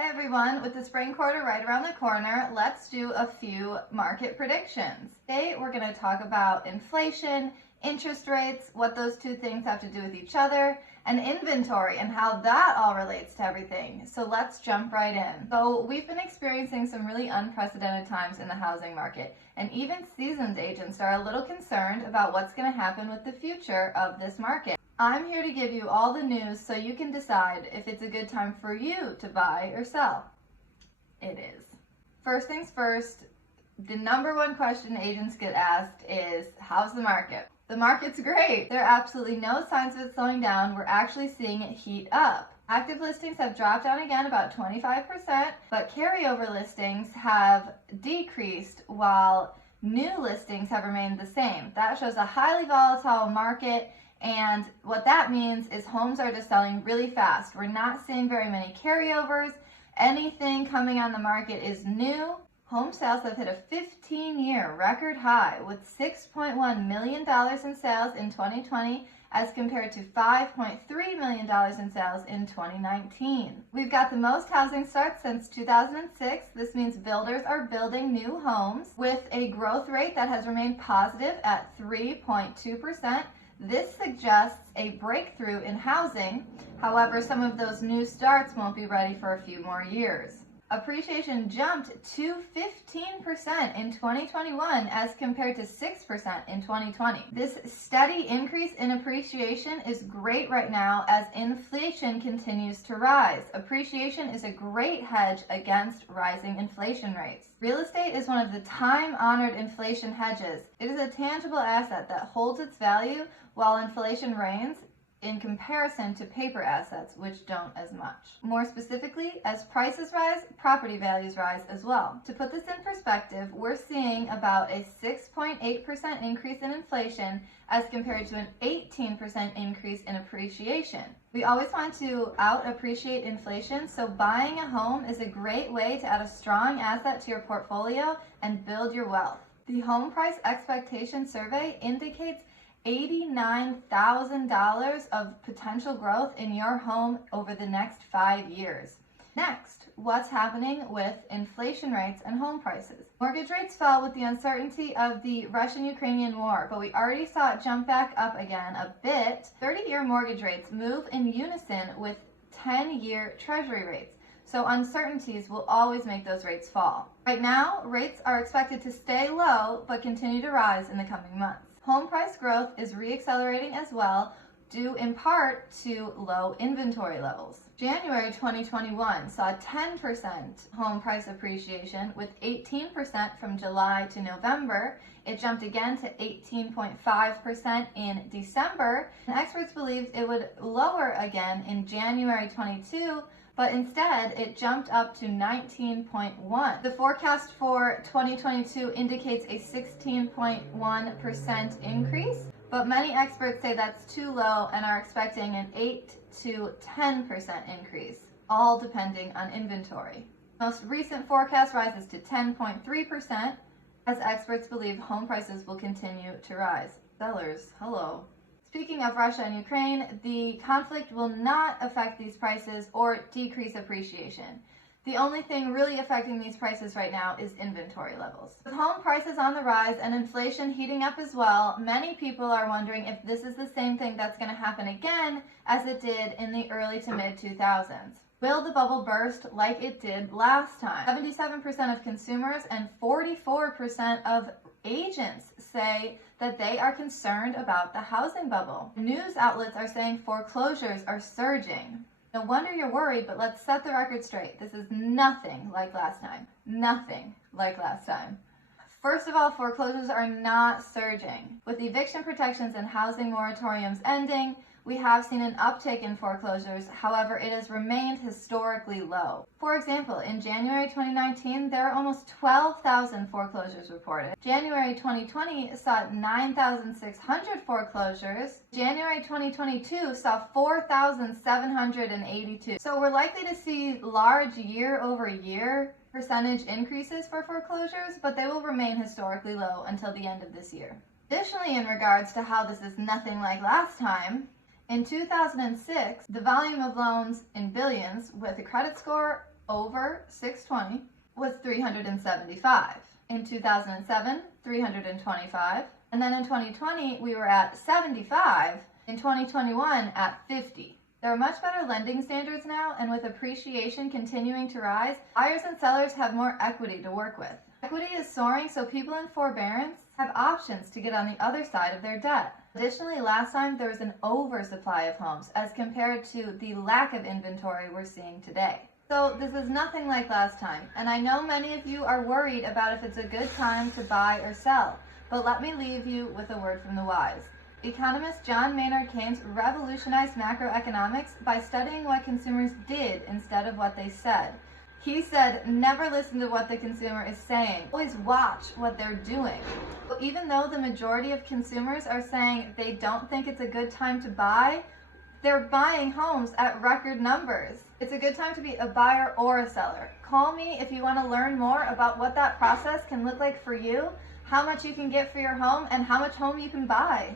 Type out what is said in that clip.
Hey everyone, with the spring quarter right around the corner, let's do a few market predictions. Today we're going to talk about inflation, interest rates, what those two things have to do with each other, and inventory and how that all relates to everything. So let's jump right in. So we've been experiencing some really unprecedented times in the housing market, and even seasoned agents are a little concerned about what's going to happen with the future of this market. I'm here to give you all the news so you can decide if it's a good time for you to buy or sell. It is. First things first, the number one question agents get asked is, how's the market? The market's great. There are absolutely no signs of it slowing down. We're actually seeing it heat up. Active listings have dropped down again about 25%, but carryover listings have decreased while new listings have remained the same. That shows a highly volatile market. And what that means is homes are just selling really fast. We're not seeing very many carryovers. Anything coming on the market is new. Home sales have hit a 15-year record high with $6.1 million in sales in 2020 as compared to $5.3 million in sales in 2019. We've got the most housing starts since 2006. This means builders are building new homes with a growth rate that has remained positive at 3.2%. This suggests a breakthrough in housing. However, some of those new starts won't be ready for a few more years. Appreciation jumped to 15% in 2021 as compared to 6% in 2020. This steady increase in appreciation is great right now as inflation continues to rise. Appreciation is a great hedge against rising inflation rates. Real estate is one of the time-honored inflation hedges. It is a tangible asset that holds its value while inflation reigns, in comparison to paper assets, which don't as much. More specifically, as prices rise, property values rise as well. To put this in perspective, we're seeing about a 6.8% increase in inflation as compared to an 18% increase in appreciation. We always want to out-appreciate inflation, so buying a home is a great way to add a strong asset to your portfolio and build your wealth. The Home Price Expectation Survey indicates $89,000 of potential growth in your home over the next 5 years. Next, what's happening with inflation rates and home prices? Mortgage rates fell with the uncertainty of the Russian-Ukrainian war, but we already saw it jump back up again a bit. 30-year mortgage rates move in unison with 10-year treasury rates. So uncertainties will always make those rates fall. Right now, rates are expected to stay low but continue to rise in the coming months. Home price growth is reaccelerating as well, due in part to low inventory levels. January 2021 saw 10% home price appreciation with 18% from July to November. It jumped again to 18.5% in December, and experts believed it would lower again in January 22, but instead it jumped up to 19.1. The forecast for 2022 indicates a 16.1% increase, but many experts say that's too low and are expecting an 8 to 10% increase, all depending on inventory. Most recent forecast rises to 10.3% as experts believe home prices will continue to rise. Sellers, hello. Speaking of Russia and Ukraine, the conflict will not affect these prices or decrease appreciation. The only thing really affecting these prices right now is inventory levels. With home prices on the rise and inflation heating up as well, many people are wondering if this is the same thing that's going to happen again as it did in the early to mid 2000s. Will the bubble burst like it did last time? 77% of consumers and 44% of agents say that they are concerned about the housing bubble. News outlets are saying foreclosures are surging. No wonder you're worried, but let's set the record straight. This is nothing like last time. Nothing like last time. First of all, foreclosures are not surging. With eviction protections and housing moratoriums ending, we have seen an uptick in foreclosures. However, it has remained historically low. For example, in January 2019, there were almost 12,000 foreclosures reported. January 2020 saw 9,600 foreclosures. January 2022 saw 4,782. So we're likely to see large year-over-year percentage increases for foreclosures, but they will remain historically low until the end of this year. Additionally, in regards to how this is nothing like last time, in 2006, the volume of loans in billions with a credit score over 620 was 375. In 2007, 325. And then in 2020, we were at 75. In 2021, at 50. There are much better lending standards now, and with appreciation continuing to rise, buyers and sellers have more equity to work with. Equity is soaring, so people in forbearance have options to get on the other side of their debt. Additionally, last time there was an oversupply of homes as compared to the lack of inventory we're seeing today. So this is nothing like last time, and I know many of you are worried about if it's a good time to buy or sell, but let me leave you with a word from the wise. Economist John Maynard Keynes revolutionized macroeconomics by studying what consumers did instead of what they said. He said, never listen to what the consumer is saying. Always watch what they're doing. Even though the majority of consumers are saying they don't think it's a good time to buy, they're buying homes at record numbers. It's a good time to be a buyer or a seller. Call me if you want to learn more about what that process can look like for you, how much you can get for your home, and how much home you can buy.